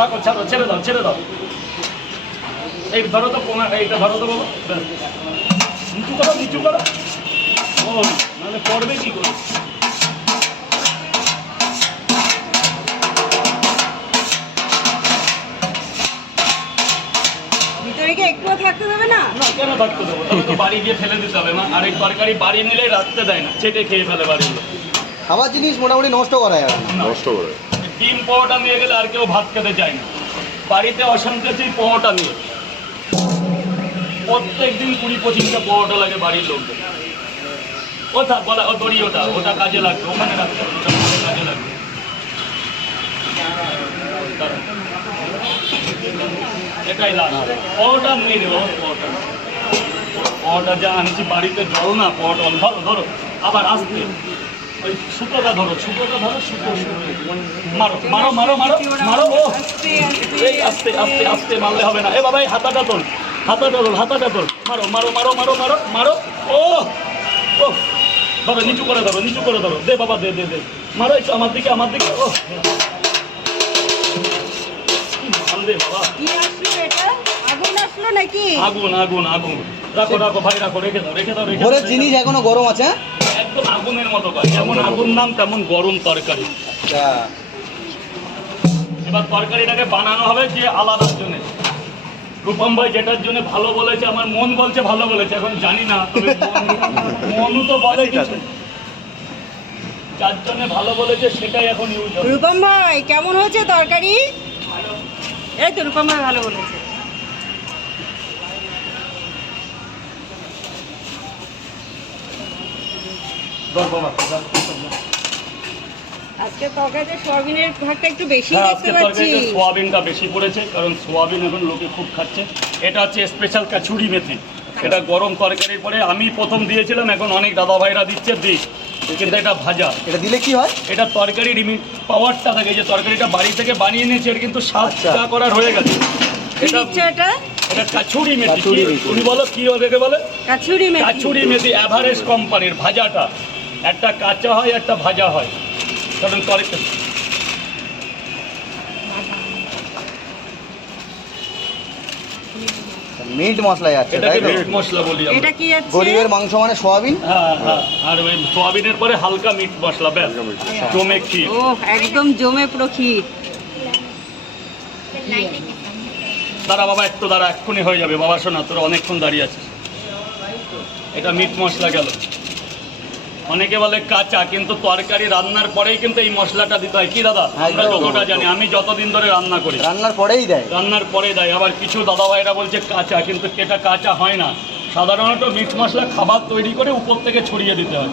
রাখো, ছাড়ো, ছেড়ে দাও, ছেড়ে দাও। এই ধরো তো কোনা, এইটা ধরো তো বাবা, ব্যাস। নিচু করো, নিচু করো। ও নাহলে পড়বে কি করে? ভিতরে কি একটুও থাকতে দেবে না? না, কেন থাকতে দেবো? তবে তো বাড়ি গিয়ে ফেলে দিতে হবে না। আর এই তরকারি বাড়ি নিলে রাখতে দেয় না, চেটে খেয়ে ফেলে বাড়ির লোক। খাবার জিনিস মোটামুটি নষ্ট করা যাবে না। না। নষ্ট করে। ডিম পাওয়াটা নিয়ে গেলে আর কেউ ভাত খেতে চায় না। বাড়িতে অশান্তি হচ্ছে এই পাওয়াটা নিয়ে। প্রত্যেক দিন 20-25টা পাওয়াটা লাগে বাড়ির লোকদের। ওটা বলা, ও দড়ি, ওটা ওটা কাজে লাগবে, ওখানে রাখতে হবে, ওটা ভালো কাজে লাগবে। এটাই লাগবে, পাওয়াটা নিয়ে নেবো। পাওয়াটা যা আনছি বাড়িতে, জল না পাওয়াটা, ধরো ধরো, আবার আসতে ওই সুতোটা ধরো, সুতোটা ধরো, সুতো মারো মারো মারো মারো মারো। ও আস্তে এই আস্তে আস্তে আস্তে মারলে হবে না। এ বাবা, এই হাতাটা তোল, হাতাটা তোল, হাতাটা তোল। মারো মারো মারো মারো মারো মারো। ও ও ধরো, নিচু করে ধরো, নিচু করে ধরো। দে বাবা, দে দে দে, মারো একটু আমার দিকে, আমার দিকে। ও মাল দে বাবা। কি আসলো এটা? আগুন আসলো নাকি? আগুন আগুন আগুন। রাখো রাখো ভাই, রাখো, রেখে দাও, রেখে দাও, রেখে দাও। ঘরের জিনিস এখনো গরম আছে, হ্যাঁ? একদম আগুনের মতো কাজ, যেমন আগুন নাম তেমন গরম তরকারি। আচ্ছা। এবার তরকারিটাকে বানানো হবে যে আলাদার জন্য। রূপম ভাই যেটার জন্য ভালো বলেছে, আমার মন বলছে ভালো বলেছে, এখন জানি না, তবে মনও তো বলে কিছু। যার জন্য ভালো বলেছে সেটাই এখন ইউজ হবে। রূপম ভাই কেমন হয়েছে তরকারি? এই তো রূপম ভাই ভালো বলেছে। ধর বাবা, ধর। আজকে তরকারিতে সোয়াবিনের ভাগটা একটু বেশি হ্যাঁ, দেখতে আজকে পাচ্ছি। তরকারিতে সোয়াবিনটা বেশি পড়েছে, কারণ সোয়াবিন এখন লোকে খুব খাচ্ছে। এটা হচ্ছে স্পেশাল কাছুরি মেথি। এটা গরম তরকারির পরে আমি প্রথম দিয়েছিলাম, এখন অনেক দাদা ভাইরা দিচ্ছে, দিই, কিন্তু এটা ভাজা। এটা দিলে কি হয়? এটা তরকারি পাওয়ারটা থাকে, যে তরকারিটা বাড়ি থেকে বানিয়ে নিয়েছে, এর কিন্তু স্বাদ আচ্ছা। চা করার হয়ে গেছে। কি এটা দিচ্ছে এটা? এটা কাছুরি মেথি। কাছুরি মেথি। তুমি বলো কি ওদেরকে বলে? কাছুরি মেথি। কাছুরি মেথি এভারেস্ট কোম্পানির ভাজাটা। একটা কাঁচা হয়, একটা ভাজা হয়, কারণ তরকারি মিট মশলা যাচ্ছে, এটাকে তাই তো? মিট মশলা বলি আমরা। এটা কি আছে? গরিবের মাংস মানে সোয়াবিন। হ্যাঁ হ্যাঁ, আর ওই সোয়াবিনের পরে হালকা মিট মশলা, ব্যাস জমে ক্ষীর। ও একদম জমে পুরো ক্ষীর। দাঁড়া বাবা, একটু দাঁড়া, এক্ষুনি হয়ে যাবে বাবা। শোনা, তোরা অনেকক্ষণ দাঁড়িয়ে আছিস। এটা মিট মশলা গেল। অনেকে বলে কাঁচা, কিন্তু তরকারি রান্নার পরেই কিন্তু এই মশলাটা দিতে হয়। কি দাদা? আমরা একদম। যতটা জানি, আমি যতদিন ধরে রান্না করি, রান্নার পরেই দেয়। রান্নার পরে দেয়। আবার কিছু দাদা ভাইরা বলছে কাঁচা, কিন্তু এটা কাঁচা হয় না। সাধারণত মিট মশলা খাবার তৈরি করে উপর থেকে ছড়িয়ে দিতে হয়।